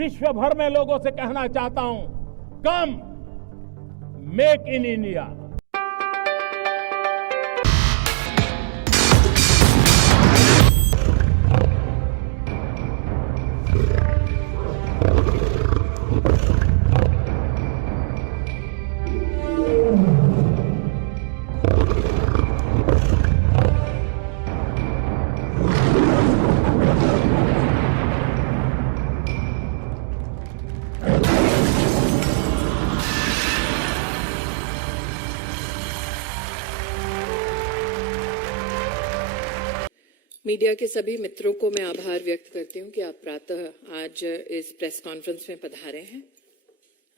विश्व भर में लोगों से कहना चाहता हूं, कम मेक इन इंडिया। मीडिया के सभी मित्रों को मैं आभार व्यक्त करती हूं कि आप प्रातः आज इस प्रेस कॉन्फ्रेंस में पधारे हैं।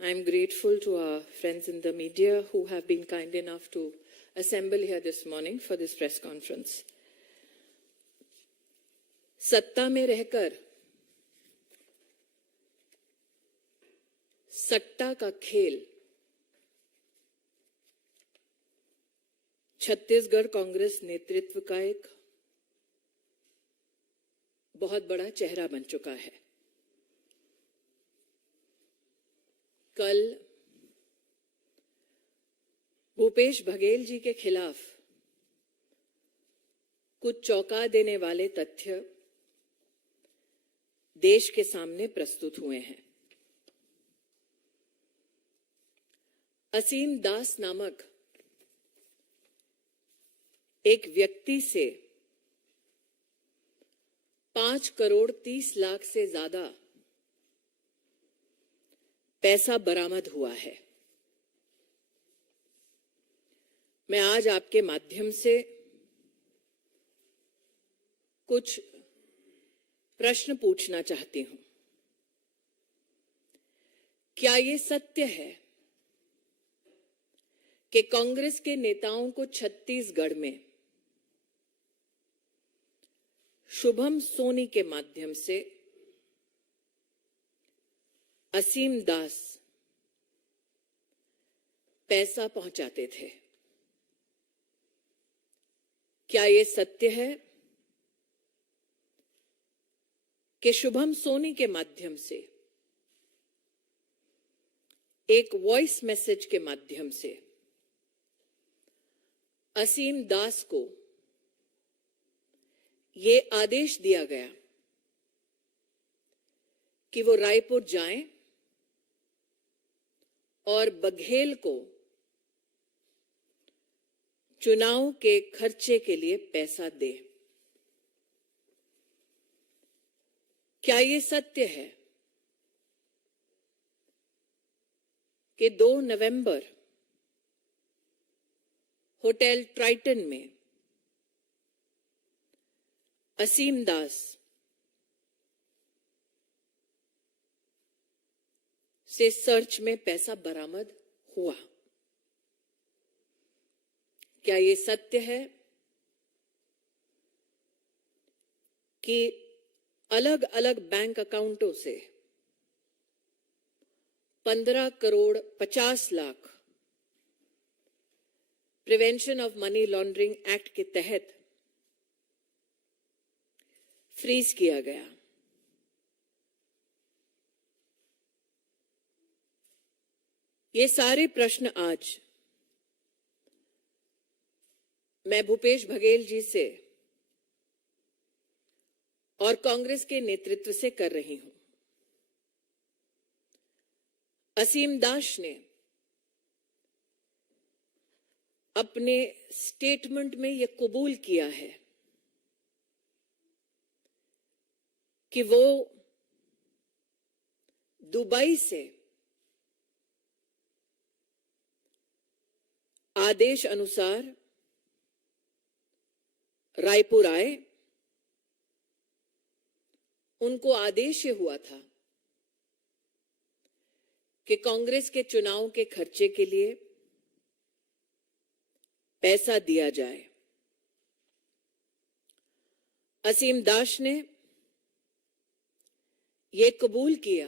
I am grateful to our friends in the media who have been kind enough to assemble here this morning for this press conference. सत्ता में रहकर सट्टा का खेल छत्तीसगढ़ कांग्रेस नेतृत्व का एक बहुत बड़ा चेहरा बन चुका है। कल भूपेश बघेल जी के खिलाफ कुछ चौंका देने वाले तथ्य देश के सामने प्रस्तुत हुए हैं। असीम दास नामक एक व्यक्ति से 5 करोड़ 30 लाख से ज्यादा पैसा बरामद हुआ है। मैं आज आपके माध्यम से कुछ प्रश्न पूछना चाहती हूं। क्या ये सत्य है कि कांग्रेस के नेताओं को छत्तीसगढ़ में शुभम सोनी के माध्यम से असीम दास पैसा पहुंचाते थे? क्या यह सत्य है कि शुभम सोनी के माध्यम से एक वॉइस मैसेज के माध्यम से असीम दास को ये आदेश दिया गया कि वो रायपुर जाएं और बघेल को चुनाव के खर्चे के लिए पैसा दे? क्या ये सत्य है कि 2 नवंबर होटल ट्राइटन में असीम दास से सर्च में पैसा बरामद हुआ? क्या यह सत्य है कि अलग अलग बैंक अकाउंटों से 15 crore 50 lakh prevention of money laundering act के तहत फ्रीज किया गया? ये सारे प्रश्न आज मैं भूपेश बघेल जी से और कांग्रेस के नेतृत्व से कर रही हूं। असीम दास ने अपने स्टेटमेंट में यह कबूल किया है कि वो दुबई से आदेश अनुसार रायपुर आए। उनको आदेश ये हुआ था कि कांग्रेस के चुनाव के खर्चे के लिए पैसा दिया जाए। असीम दास ने ये कबूल किया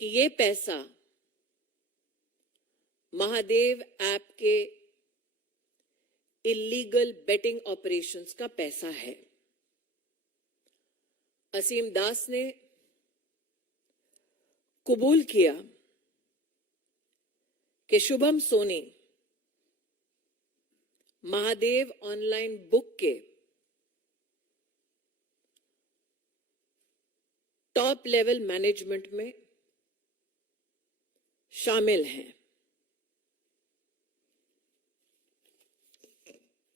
कि ये पैसा महादेव ऐप के इलीगल बेटिंग ऑपरेशंस का पैसा है। असीम दास ने कबूल किया कि शुभम सोनी महादेव ऑनलाइन बुक के टॉप लेवल मैनेजमेंट में शामिल हैं।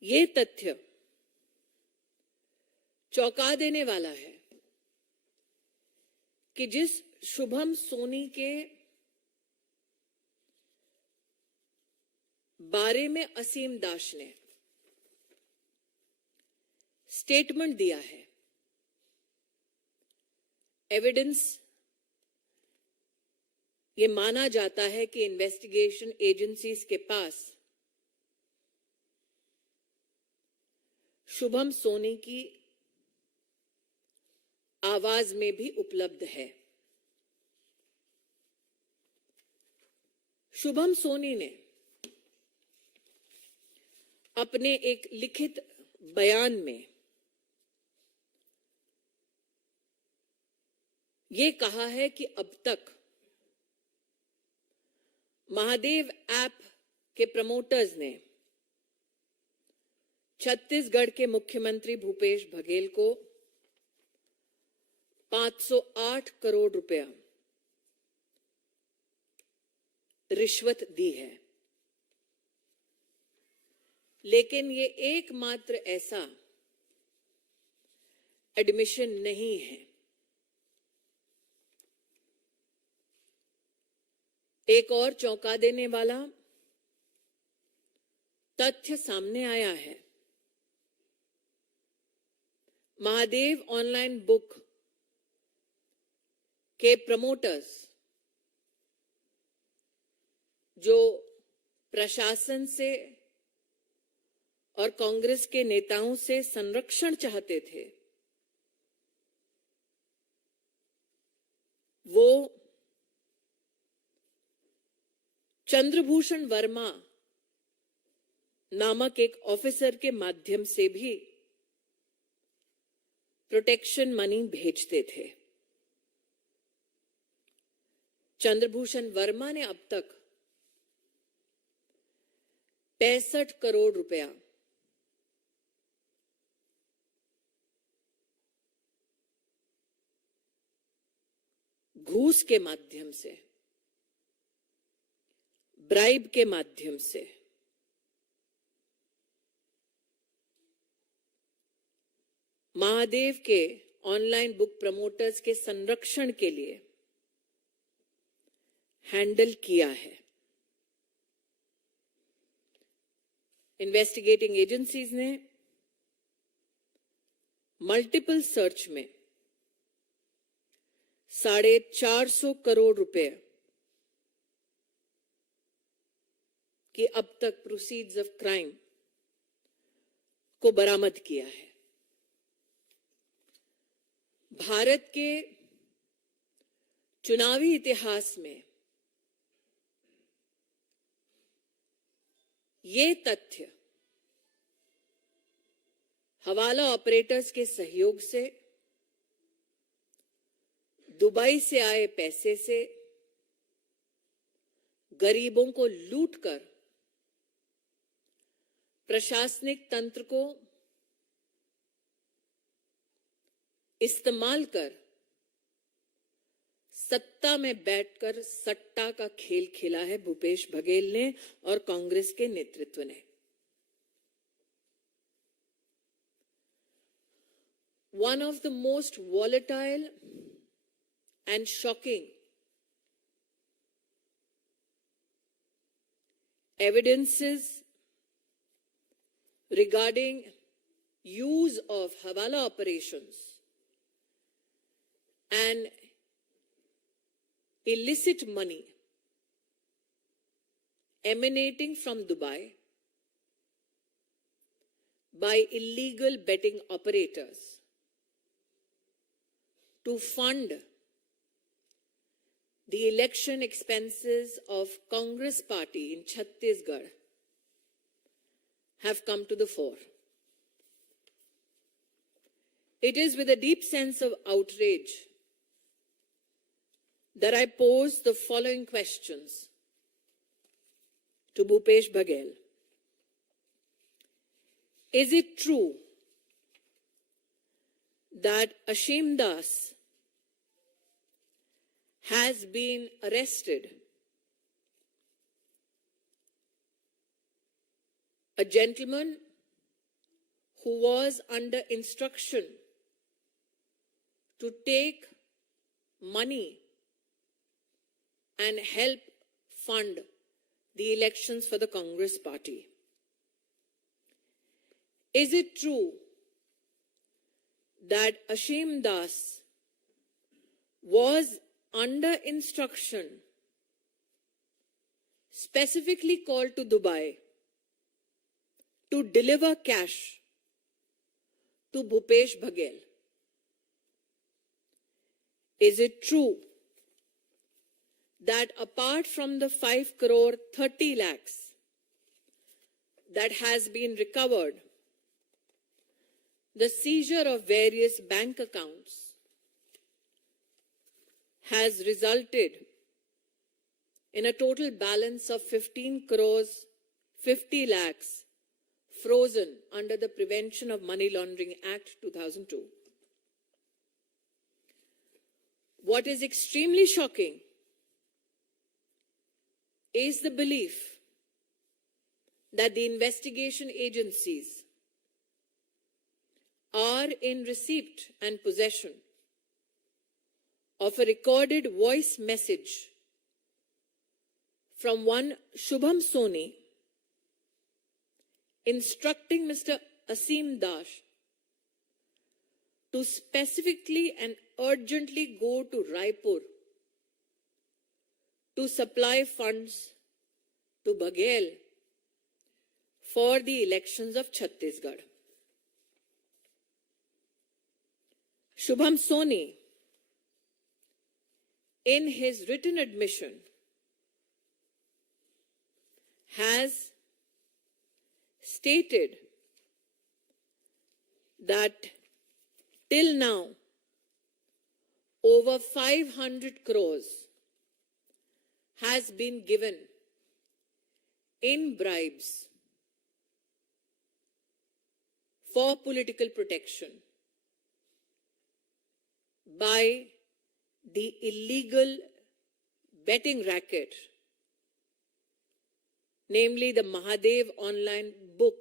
ये तथ्य चौंका देने वाला है कि जिस शुभम सोनी के बारे में असीम दास ने स्टेटमेंट दिया है, एविडेंस ये माना जाता है कि इन्वेस्टिगेशन एजेंसीज के पास शुभम सोनी की आवाज में भी उपलब्ध है। शुभम सोनी ने अपने एक लिखित बयान में ये कहा है कि अब तक महादेव ऐप के प्रमोटर्स ने छत्तीसगढ़ के मुख्यमंत्री भूपेश बघेल को 508 करोड़ रुपया रिश्वत दी है, लेकिन ये एकमात्र ऐसा एडमिशन नहीं है। एक और चौंका देने वाला तथ्य सामने आया है। महादेव ऑनलाइन बुक के प्रमोटर्स जो प्रशासन से और कांग्रेस के नेताओं से संरक्षण चाहते थे, वो चंद्रभूषण वर्मा नामक एक ऑफिसर के माध्यम से भी प्रोटेक्शन मनी भेजते थे। चंद्रभूषण वर्मा ने अब तक 65 करोड़ रुपया घूस के माध्यम से, ब्राइब के माध्यम से महादेव के ऑनलाइन बुक प्रमोटर्स के संरक्षण के लिए हैंडल किया है। इन्वेस्टिगेटिंग एजेंसीज ने मल्टीपल सर्च में 450 करोड़ रुपए की अब तक प्रोसीड्स ऑफ क्राइम को बरामद किया है। भारत के चुनावी इतिहास में ये तथ्य हवाला ऑपरेटर्स के सहयोग से, दुबई से आए पैसे से गरीबों को लूटकर प्रशासनिक तंत्र को इस्तेमाल कर सत्ता में बैठकर सट्टा का खेल खेला है भूपेश बघेल ने और कांग्रेस के नेतृत्व ने। One of the most volatile and shocking evidences regarding use of Hawala operations and illicit money emanating from Dubai by illegal betting operators to fund the election expenses of Congress party in Chhattisgarh have come to the fore. It is with a deep sense of outrage that I pose the following questions to Bhupesh Baghel. Is it true that Ashim Das has been arrested? A gentleman who was under instruction to take money and help fund the elections for the Congress party. Is it true that Ashim Das was under instruction, specifically called to Dubai, to deliver cash to Bhupesh Baghel? Is it true that apart from the 5 crore 30 lakhs that has been recovered, the seizure of various bank accounts has resulted in a total balance of 15 crores 50 lakhs frozen under the Prevention of Money Laundering Act 2002. What is extremely shocking is the belief that the investigation agencies are in receipt and possession of a recorded voice message from one Shubham Soni instructing Mr. Ashim Das to specifically and urgently go to Raipur to supply funds to Baghel for the elections of Chhattisgarh. Shubham Soni, in his written admission, has stated that till now, over 500 crores has been given in bribes for political protection by the illegal betting racket, namely the Mahadev online book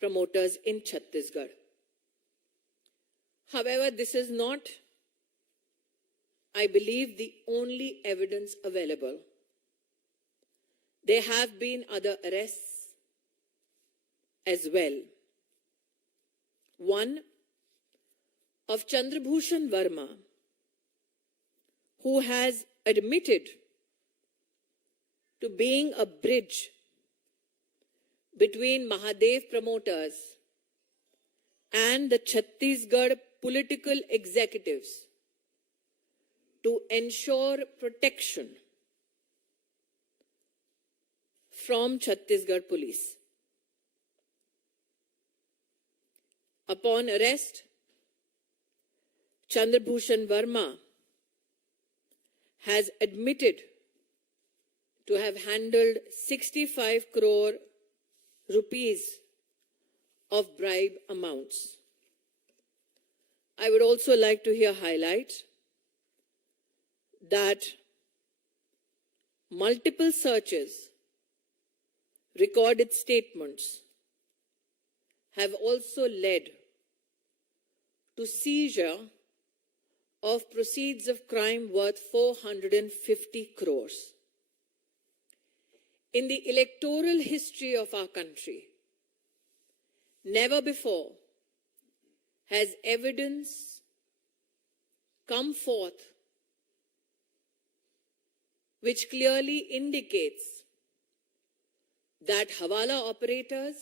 promoters in Chhattisgarh. However, this is not, I believe, the only evidence available. There have been other arrests as well. One of Chandrabhushan Verma, who has admitted to being a bridge between Mahadev promoters and the Chhattisgarh political executives to ensure protection from Chhattisgarh police. Upon arrest, Chandrabhushan Verma has admitted to have handled 65 crore rupees of bribe amounts. I would also like to here highlight that multiple searches, recorded statements have also led to seizure of proceeds of crime worth 450 crores. In the electoral history of our country, never before has evidence come forth which clearly indicates that Hawala operators,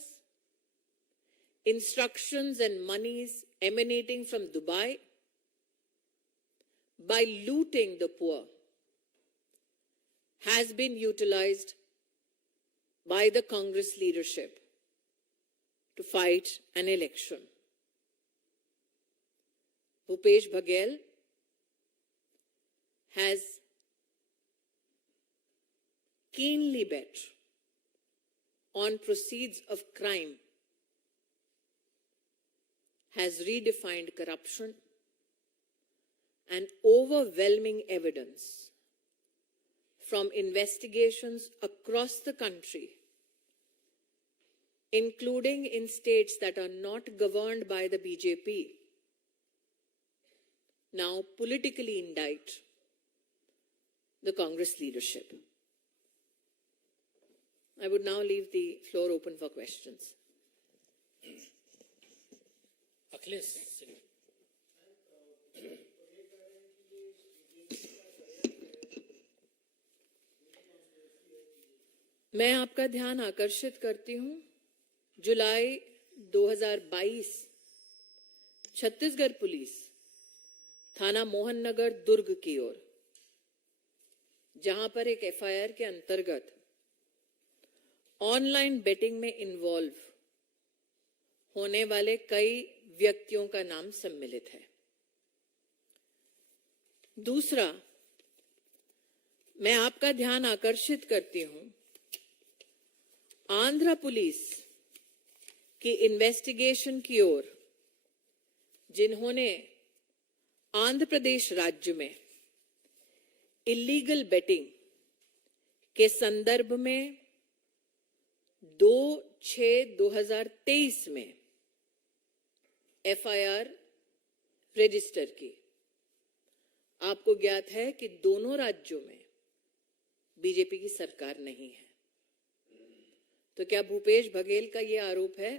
instructions and monies emanating from Dubai, by looting the poor, has been utilized by the Congress leadership to fight an election. Bhupesh Baghel has keenly bet on proceeds of crime, has redefined corruption, and overwhelming evidence from investigations across the country, including in states that are not governed by the BJP, now politically indict the Congress leadership. I would now leave the floor open for questions. Akhilesh मैं आपका ध्यान आकर्षित करती हूं जुलाई 2022 Chhattisgarh police थाना मोहन नगर दुर्ग की ओर, जहां पर एक एफआईआर के अंतर्गत ऑनलाइन बेटिंग में इन्वॉल्व होने वाले कई व्यक्तियों का नाम सम्मिलित है। दूसरा, मैं आपका ध्यान आकर्षित करती हूं आंध्र पुलिस की इन्वेस्टिगेशन की ओर, जिन्होंने आंध्र प्रदेश राज्य में इलीगल बेटिंग के संदर्भ में 2/6/2023 में एफआईआर रजिस्टर की। आपको ज्ञात है कि दोनों राज्यों में बीजेपी की सरकार नहीं है, तो क्या भूपेश बघेल का यह आरोप है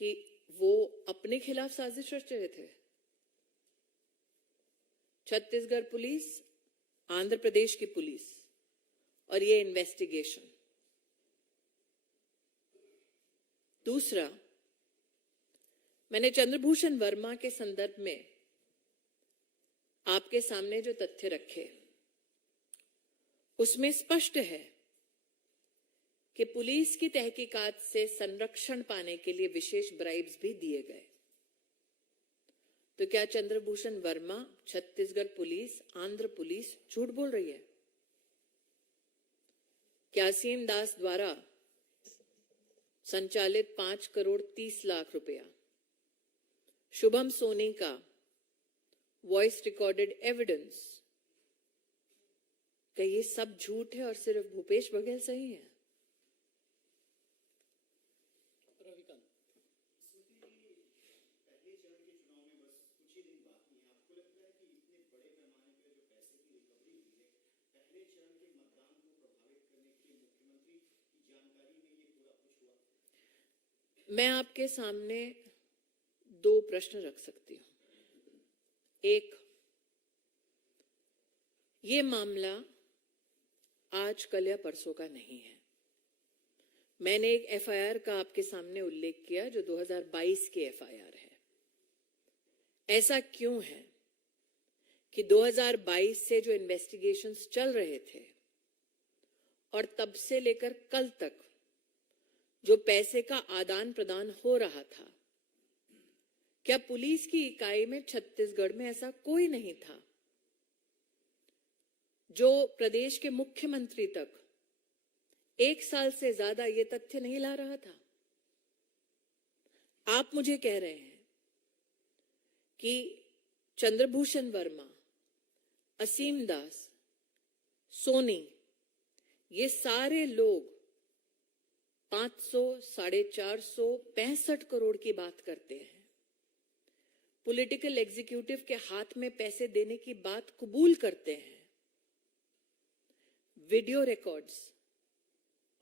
कि वो अपने खिलाफ साजिश रच रहे थे? छत्तीसगढ़ पुलिस, आंध्र प्रदेश की पुलिस और ये इन्वेस्टिगेशन। दूसरा, मैंने चंद्रभूषण वर्मा के संदर्भ में आपके सामने जो तथ्य रखे, उसमें स्पष्ट है कि पुलिस की तहकीकात से संरक्षण पाने के लिए विशेष ब्राइब्स भी दिए गए। तो क्या चंद्रभूषण वर्मा, छत्तीसगढ़ पुलिस, आंध्र पुलिस झूठ बोल रही है? क्या असीम दास द्वारा संचालित 5,30,00,000 रुपया, शुभम सोनी का वॉइस रिकॉर्डेड एविडेंस, क्या ये सब झूठ है और सिर्फ भूपेश बघेल सही है? मैं आपके सामने दो प्रश्न रख सकती हूं। एक, ये मामला आज कल या परसों का नहीं है। मैंने एक एफआईआर का आपके सामने उल्लेख किया जो 2022 की एफआईआर है। ऐसा क्यों है कि 2022 से जो इन्वेस्टिगेशंस चल रहे थे और तब से लेकर कल तक जो पैसे का आदान प्रदान हो रहा था, क्या पुलिस की इकाई में छत्तीसगढ़ में ऐसा कोई नहीं था जो प्रदेश के मुख्यमंत्री तक 1 साल से ज्यादा ये तथ्य नहीं ला रहा था? आप मुझे कह रहे हैं कि चंद्रभूषण वर्मा, असीम दास, सोनी, ये सारे लोग 500, 450, 65 करोड़ की बात करते हैं, पॉलिटिकल एग्जीक्यूटिव के हाथ में पैसे देने की बात कबूल करते हैं, वीडियो रिकॉर्ड्स,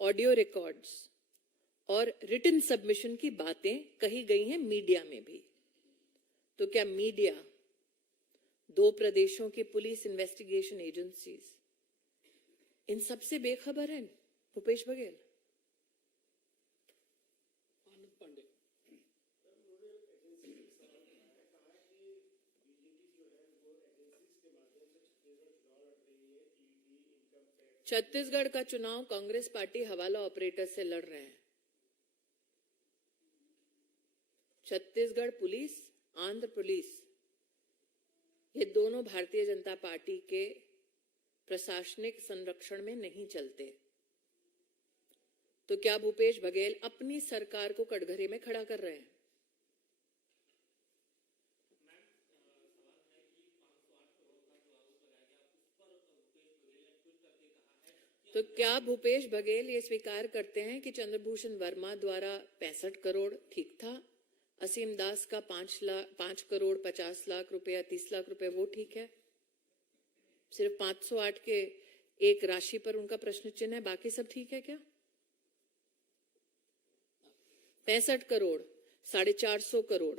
ऑडियो रिकॉर्ड्स और रिटन सबमिशन की बातें कही गई हैं मीडिया में भी। तो क्या मीडिया, 2 प्रदेशों की पुलिस इन्वेस्टिगेशन एजेंसीज इन सबसे बेखबर हैं? भूपेश बघेल, छत्तीसगढ़ का चुनाव कांग्रेस पार्टी हवाला ऑपरेटर से लड़ रहे हैं। छत्तीसगढ़ पुलिस, आंध्र पुलिस ये दोनों भारतीय जनता पार्टी के प्रशासनिक संरक्षण में नहीं चलते। तो क्या भूपेश बघेल अपनी सरकार को कटघरे में खड़ा कर रहे हैं? तो क्या भूपेश बघेल ये स्वीकार करते हैं कि चंद्रभूषण वर्मा द्वारा 65 करोड़ ठीक था, असीम दास का 5 करोड़ 50 लाख रुपए या 30 लाख रुपए वो ठीक है, सिर्फ 508 के एक राशि पर उनका प्रश्न चिन्ह है, बाकी सब ठीक है क्या? 65 करोड़, 450 करोड़,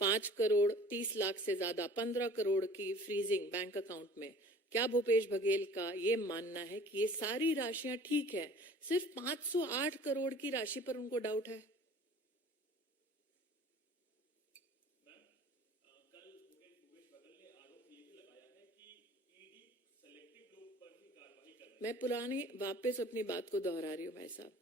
5 करोड़ 30 लाख से ज्यादा, 15 करोड़ की फ्रीजिंग बैंक अकाउंट में। क्या भूपेश बघेल का ये मानना है कि ये सारी राशियां ठीक है, सिर्फ 508 करोड़ की राशि पर उनको डाउट है? मैं पुरानी वापस अपनी बात को दोहरा रही हूं भाई साहब।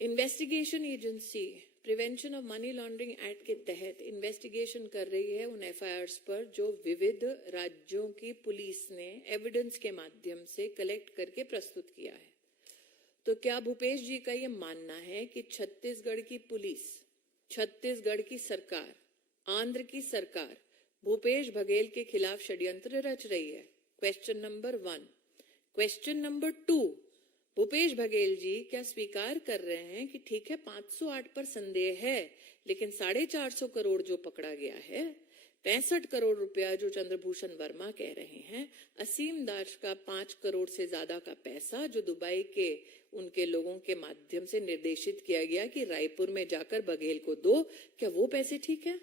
Investigation agency prevention of money laundering act के तहत इन्वेस्टिगेशन कर रही है उन एफआईआर्स पर जो विविध राज्यों की पुलिस ने एविडेंस के माध्यम से कलेक्ट करके प्रस्तुत किया है। तो क्या भूपेश जी का ये मानना है कि छत्तीसगढ़ की पुलिस, छत्तीसगढ़ की सरकार, आंध्र की सरकार भूपेश बघेल के खिलाफ षड्यंत्र रच रही है? Question number 1। Question number 2, Bhupesh Baghel ji क्या स्वीकार कर रहे हैं कि ठीक है 508 पर संदेह है, लेकिन 450 करोड़ जो पकड़ा गया है, 65 करोड़ रुपया जो चंद्रभूषण वर्मा कह रहे हैं, असीम दास का 5 करोड़ से ज्यादा का पैसा जो दुबई के उनके लोगों के माध्यम से निर्देशित किया गया कि रायपुर में जाकर बघेल को दो, क्या वो पैसे ठीक है?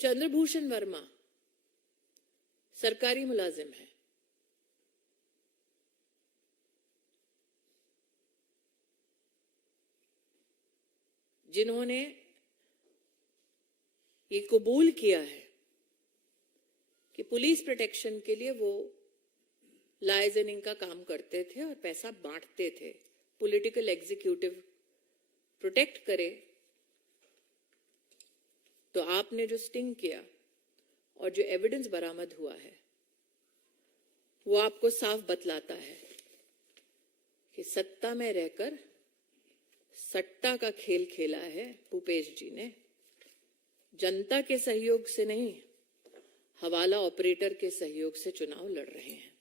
चंद्रभूषण वर्मा सरकारी मुलाजिम है, जिन्होंने ये कबूल किया है कि पुलिस प्रोटेक्शन के लिए वो लाइजनिंग का काम करते थे और पैसा बांटते थे, पॉलिटिकल एग्जीक्यूटिव प्रोटेक्ट करे। तो आपने जो स्टिंग किया और जो एविडेंस बरामद हुआ है वो आपको साफ बतलाता है कि सत्ता में रहकर सट्टा का खेल खेला है भूपेश जी ने। जनता के सहयोग से नहीं, हवाला ऑपरेटर के सहयोग से चुनाव लड़ रहे हैं।